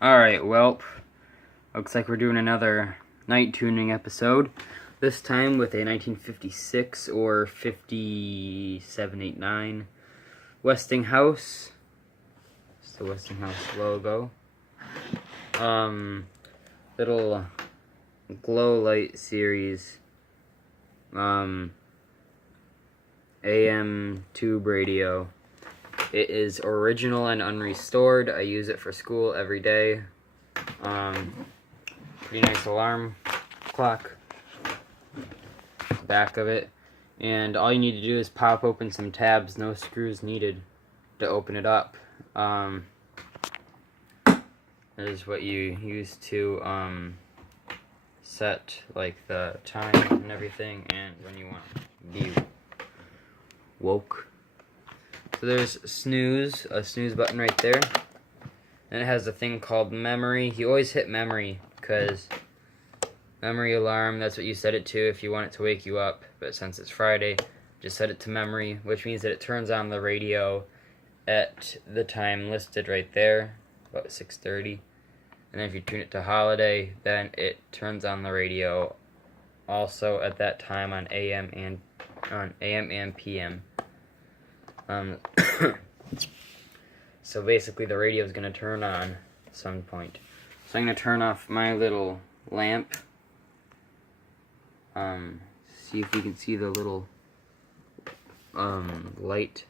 Alright, well, looks like we're doing another night tuning episode. This time with a 1956 or 5789 Westinghouse. It's the Westinghouse logo. Little glow light series. AM tube radio. It is original and unrestored. I use it for school every day. Pretty nice alarm clock. Back of it. And all you need to do is pop open some tabs. No screws needed to open it up. That is what you use to set like the time and everything, and when you want to be woke. So there's a snooze button right there. And it has a thing called memory. You always hit memory because memory alarm, that's what you set it to if you want it to wake you up. But since it's Friday, just set it to memory, which means that it turns on the radio at the time listed right there, about 6:30. And then if you tune it to holiday, then it turns on the radio also at that time on AM and PM. So basically the radio is going to turn on at some point. So I'm going to turn off my little lamp. See if you can see the little light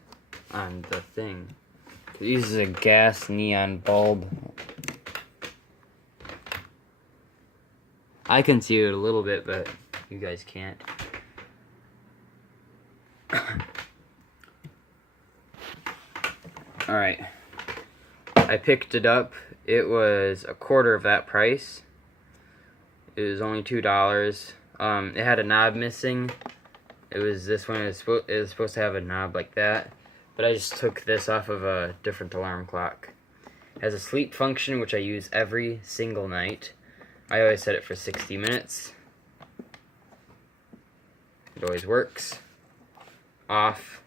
on the thing. It uses a gas neon bulb. I can see it a little bit, but you guys can't. Alright. I picked it up. It was a quarter of that price. It was only $2. It had a knob missing. It was this one. It was supposed to have a knob like that. But I just took this off of a different alarm clock. It has a sleep function, which I use every single night. I always set it for 60 minutes. It always works. Off,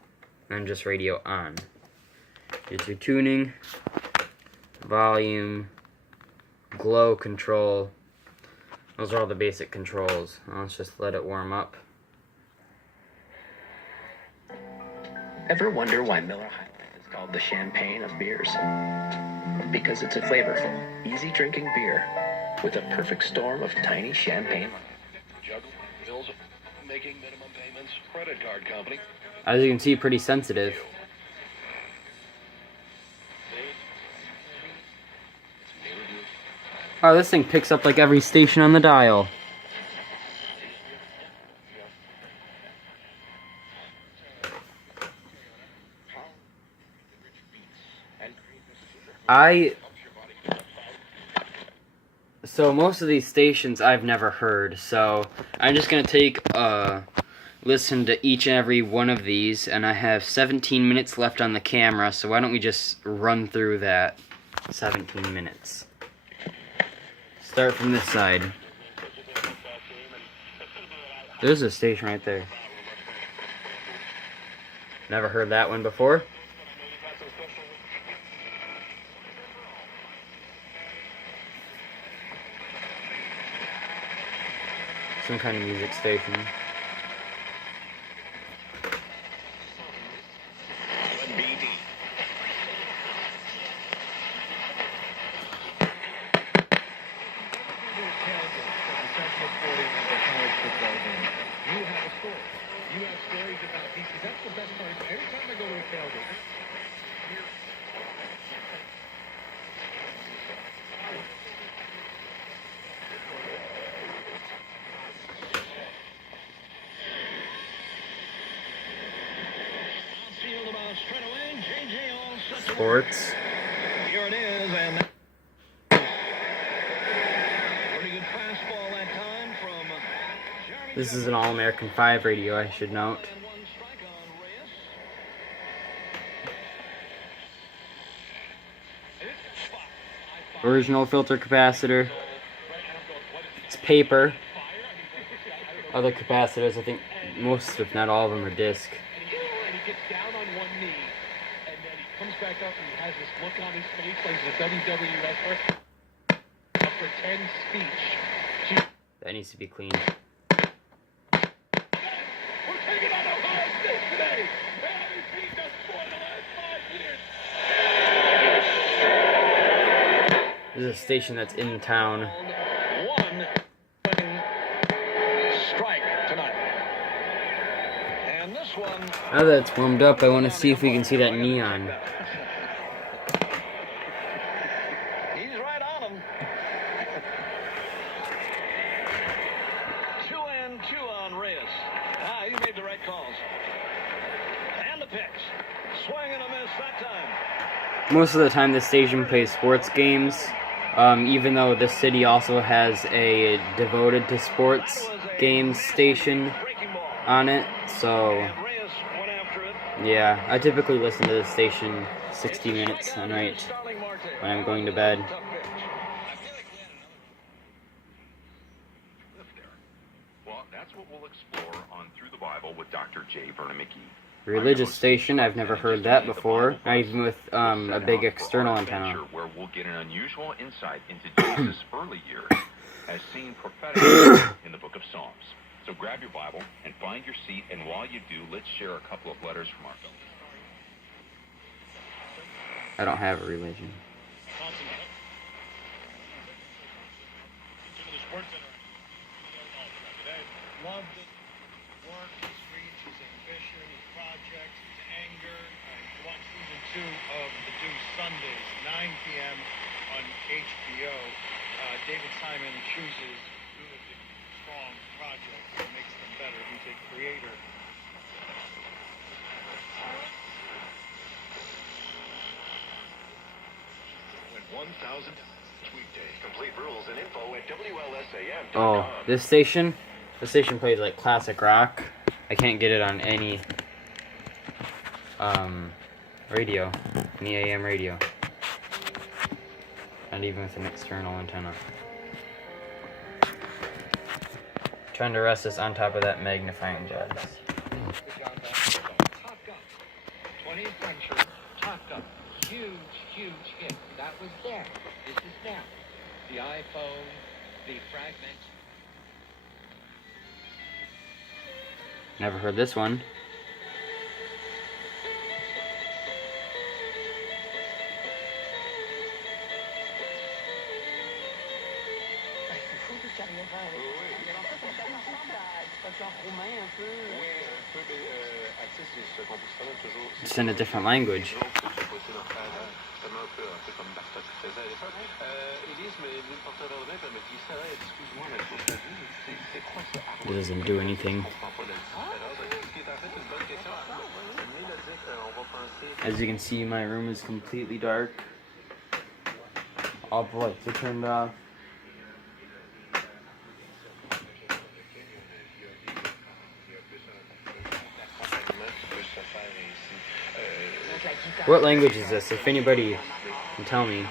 and just radio on. Here's your tuning, volume, glow control. Those are all the basic controls. Let's just let it warm up. Ever wonder why Miller High Life is called the champagne of beers? Because it's a flavorful, easy drinking beer with a perfect storm of tiny champagne. Making minimum payments, credit card company. As you can see, pretty sensitive. Oh, this thing picks up like every station on the dial. So most of these stations I've never heard, so I'm just going to take a listen to each and every one of these, and I have 17 minutes left on the camera, so why don't we just run through that 17 minutes. Start from this side. There's a station right there. Never heard that one before. Some kind of music station. Sports. Here it is, and pretty good fastball that time from This is an All-American 5 radio, I should note. Original filter capacitor. It's paper. Other capacitors, I think most, if not all of them, are disc. Comes back up and he has this look on his face like he's a WWE wrestler. pretend speech. That needs to be cleaned. We're taking on Ohio State today. They haven't seen us for the last 5 years. This is a station that's in town. One strike tonight. And this one. Now that it's warmed up, I want to see if we can see that neon. He's right on him. 2 on Reyes. He made the right calls. And the pitch. Swing and a miss that time. Most of the time, this station plays sports games. Even though the city also has a devoted to sports games station on it, so yeah, I typically listen to the station 60 minutes a night when I'm going to bed. Well, that's what we'll explore on Through the Bible with Dr. J. Vernon McGee. Religious station, I've never heard that before, not even with a big external antenna. Where we'll get an unusual insight into Jesus' early years, as seen prophetically in the book of Psalms. So grab your Bible and find your seat, and while you do, let's share a couple of letters from our fellow. I don't have a religion. Loved it. Work, his reach, his ambition, his projects, his anger. You watch season 2 of The Deuce Sundays, 9 p.m. on HBO. David Simon chooses good, strong projects and makes them better. He's a creator. Win 1,000 weekday. Complete rules and info at WLSAM.com. Oh, this station? The station plays like classic rock. I can't get it on any radio, any AM radio. Not even with an external antenna. Trying to rest this on top of that magnifying glass. Top Gun, 20th century, Top Gun, huge hit. That was then. This is now. The iPhone, the fragments. Never heard this one. It's in a different language. It doesn't do anything. As you can see, my room is completely dark. All the lights are turned off. What language is this? If anybody can tell me.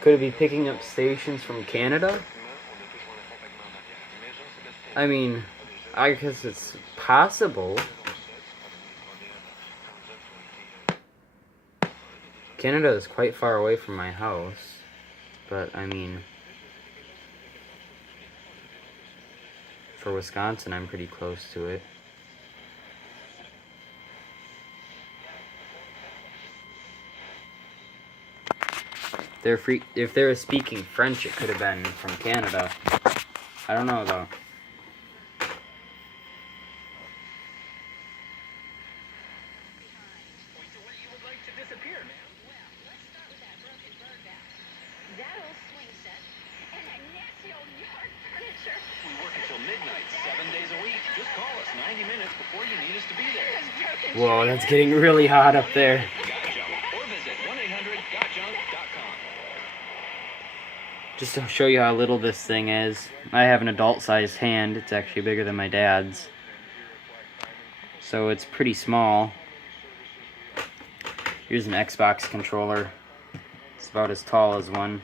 Could it be picking up stations from Canada? I mean, I guess it's possible. Canada is quite far away from my house, but I mean, for Wisconsin, I'm pretty close to it. If they were speaking French, it could have been from Canada. I don't know though. Whoa, that's getting really hot up there. Just to show you how little this thing is, I have an adult-sized hand. It's actually bigger than my dad's. So it's pretty small. Here's an Xbox controller. It's about as tall as one.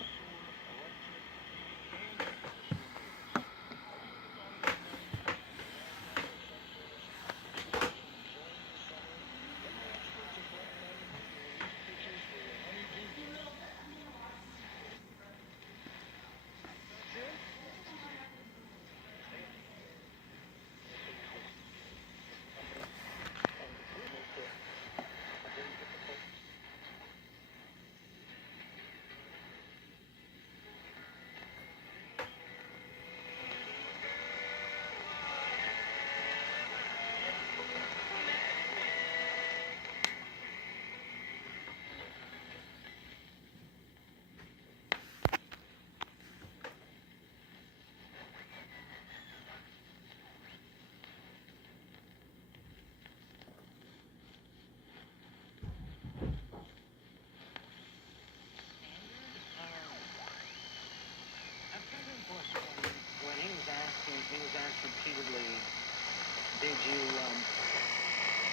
Did you,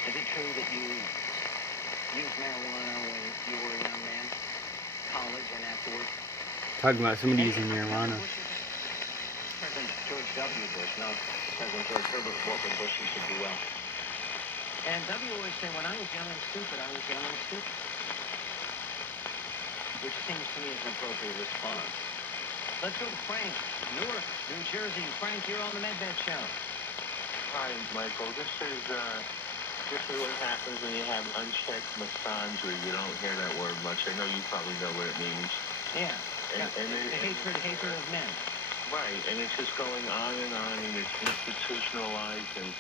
is it true that you used marijuana when you were a young man? College and afterwards? Talking about somebody using marijuana. President George W. Bush, not President George Herbert Walker Bush, used to do well. And W always said, when I was young and stupid, I was young and stupid. Which seems to me is an appropriate response. Let's go to Frank, Newark, New Jersey. Frank, you're on the MedVet Show. Hi, Michael. This is what happens when you have unchecked misandry. You don't hear that word much. I know you probably know what it means. Yeah. And the hatred of men. Right, and it's just going on, and it's institutionalized and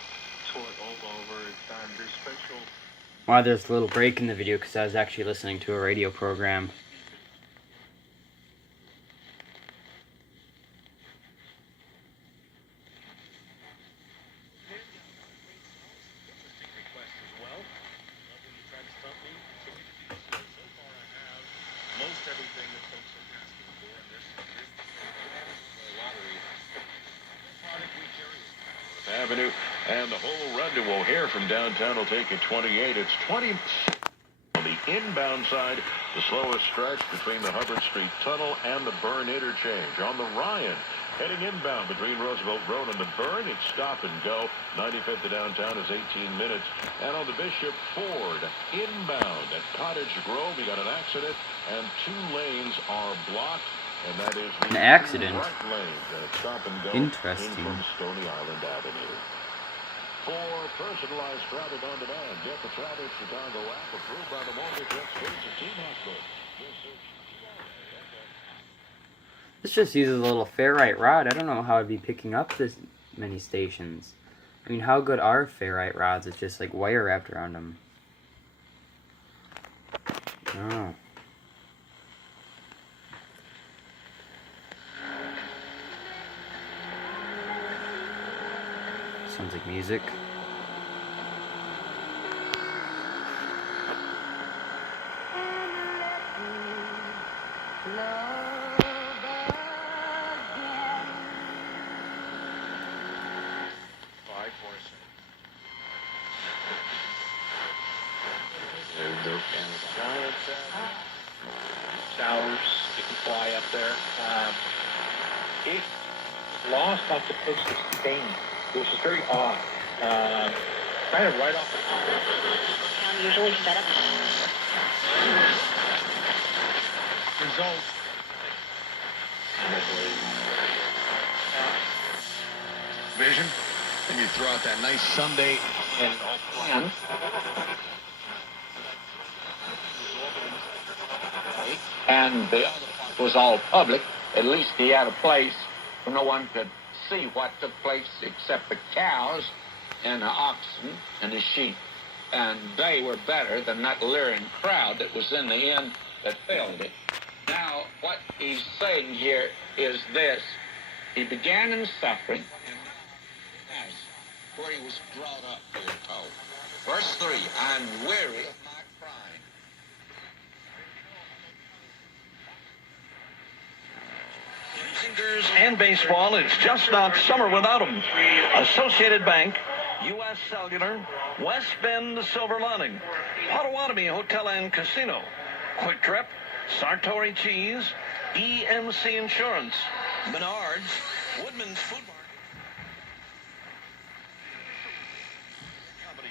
taught all over. There's special... Wow, there's a little break in the video because I was actually listening to a radio program. Avenue, and the whole run to O'Hare from downtown will take it 28. It's 20 on the inbound side, the slowest stretch between the Hubbard Street Tunnel and the Burn interchange. On the Ryan, heading inbound between Roosevelt Road and the Burn, it's stop and go. 95th to downtown is 18 minutes. And on the Bishop Ford, inbound at Cottage Grove, you got an accident, and 2 lanes are blocked. And that is an accident. Right lanes, and it's stop and go. Interesting. In from Stony Island Avenue. For personalized traffic on demand, get the Traffic Chicago app approved by the Mortgage Experts at Team Hospital. This just uses a little ferrite rod. I don't know how I'd be picking up this many stations. I mean, how good are ferrite rods? It's just like wire wrapped around them. I don't know. Sounds like music. Showers, you can fly up there. He lost off the coast of Spain, which is very odd. Kind of right off the top. Usually set up. Results. Vision. And you throw out that nice Sunday and And the other part was all public. At least he had a place where no one could see what took place except the cows and the oxen and the sheep. And they were better than that leering crowd that was in the inn that filled it. Now, what he's saying here is this. He began in suffering, and that's where he was brought up, we are told. Verse 3, I'm weary of my crying. Singers and baseball, it's just not summer without them. Associated Bank, U.S. Cellular, West Bend Silver Lining, Potawatomi Hotel and Casino, Quick Trip, Sartori Cheese, EMC Insurance, Menards, Woodman's Food Market. Company.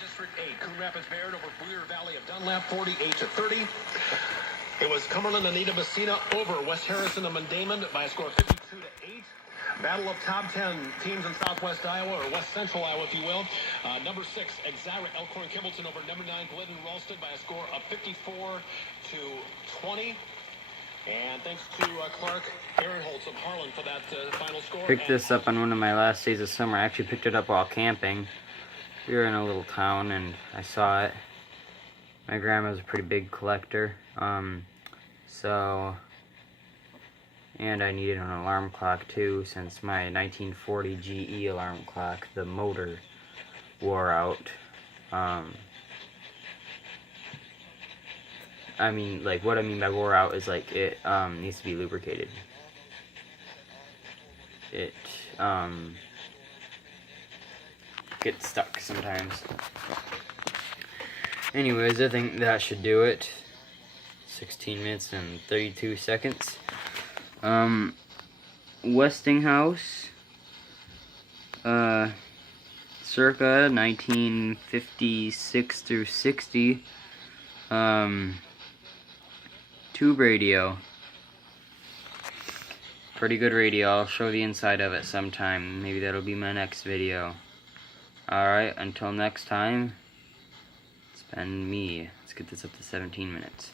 District 8, Coon Rapids Baird over Boyer Valley of Dunlap, 48-30. It was Cumberland and Anita Messina over West Harrison and Mundamon by a score of 52-8. Battle of top 10 teams in southwest Iowa, or west central Iowa, if you will. Number 6, Exara Elkhorn Kimballton over number 9, Glidden Ralston by a score of 54-20. And thanks to Clark Aaronholtz of Harlan for that final score. Picked this up on one of my last days of summer. I actually picked it up while camping. We were in a little town and I saw it. My grandma's a pretty big collector, so, and I needed an alarm clock too, since my 1940 GE alarm clock, the motor wore out. I mean, like, what I mean by wore out is, like, it needs to be lubricated. It gets stuck sometimes. Anyways, I think that should do it. 16 minutes and 32 seconds. Westinghouse, circa 1956 through 60, tube radio. Pretty good radio. I'll show the inside of it sometime. Maybe that'll be my next video. Alright, until next time, it's been me. Let's get this up to 17 minutes.